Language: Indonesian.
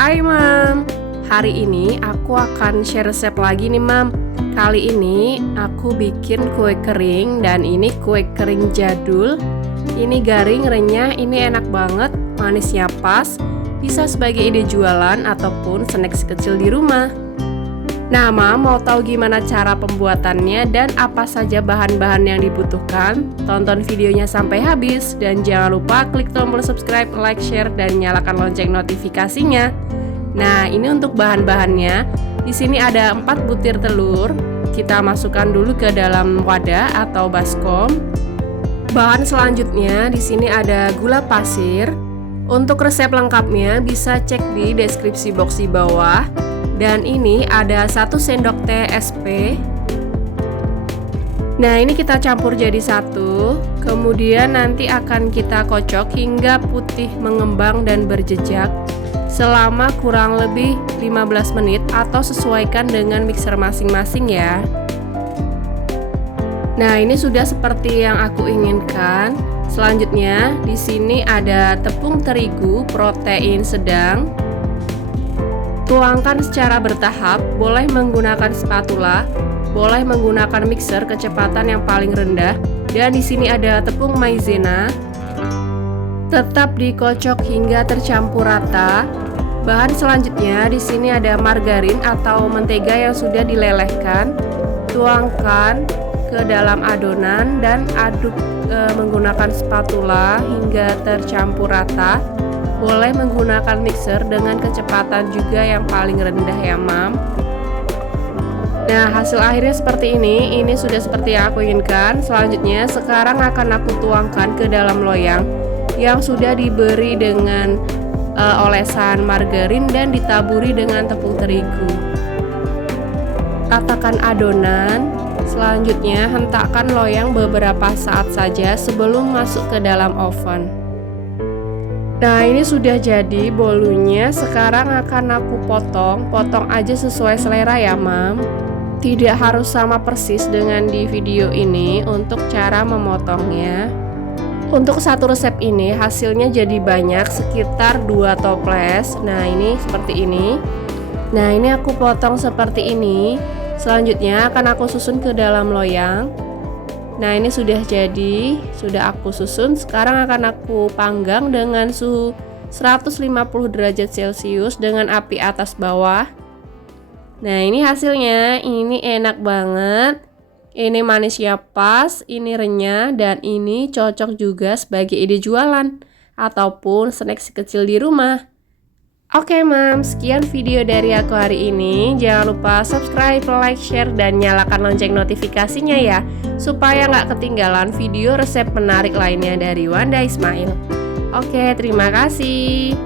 Hai Mam, hari ini aku akan share resep lagi nih Mam. Kali ini aku bikin kue kering dan ini kue kering jadul. Ini garing, renyah, ini enak banget, manisnya pas Bisa sebagai ide jualan ataupun snack kecil di rumah Mam mau tahu gimana cara pembuatannya dan apa saja bahan-bahan yang dibutuhkan? Tonton videonya sampai habis dan jangan lupa klik tombol subscribe, like, share, dan nyalakan lonceng notifikasinya. Nah, ini untuk bahan-bahannya. Di sini ada 4 butir telur. Kita masukkan dulu ke dalam wadah atau baskom. Bahan selanjutnya di sini ada gula pasir. Untuk resep lengkapnya bisa cek di deskripsi box di bawah. Dan ini ada satu sendok teh SP. Nah, ini kita campur jadi satu. Kemudian nanti akan kita kocok hingga putih mengembang dan berjejak selama kurang lebih 15 menit atau sesuaikan dengan mixer masing-masing ya. Nah, ini sudah seperti yang aku inginkan. Selanjutnya, di sini ada tepung terigu protein sedang Tuangkan secara bertahap, boleh menggunakan spatula, boleh menggunakan mixer kecepatan yang paling rendah, dan di sini ada tepung maizena. Tetap dikocok hingga tercampur rata. Bahan selanjutnya di sini ada margarin atau mentega yang sudah dilelehkan. Tuangkan ke dalam adonan dan aduk e, menggunakan spatula hingga tercampur rata. Boleh menggunakan mixer dengan kecepatan juga yang paling rendah ya mam. Nah hasil akhirnya seperti ini. Ini sudah seperti yang aku inginkan. Selanjutnya sekarang akan aku tuangkan ke dalam loyang Yang sudah diberi dengan uh, olesan margarin dan ditaburi dengan tepung terigu. Ratakan adonan. Selanjutnya hentakkan loyang beberapa saat saja sebelum masuk ke dalam oven Nah ini sudah jadi bolunya. Sekarang akan aku potong. Potong aja sesuai selera ya mam. Tidak harus sama persis dengan di video ini Untuk cara memotongnya. Untuk satu resep ini hasilnya jadi banyak Sekitar 2 toples. Nah ini seperti ini. Nah ini aku potong seperti ini. Selanjutnya akan aku susun ke dalam loyang Nah ini sudah jadi, sudah aku susun. Sekarang akan aku panggang dengan suhu 150 derajat celcius dengan api atas bawah. Nah ini hasilnya, ini enak banget. Ini manisnya pas, ini renyah, dan ini cocok juga sebagai ide jualan ataupun snack kecil di rumah. Oke mam, sekian video dari aku hari ini. Jangan lupa subscribe, like, share, dan nyalakan lonceng notifikasinya ya Supaya nggak ketinggalan video resep menarik lainnya dari Wanda Ismail. Oke, terima kasih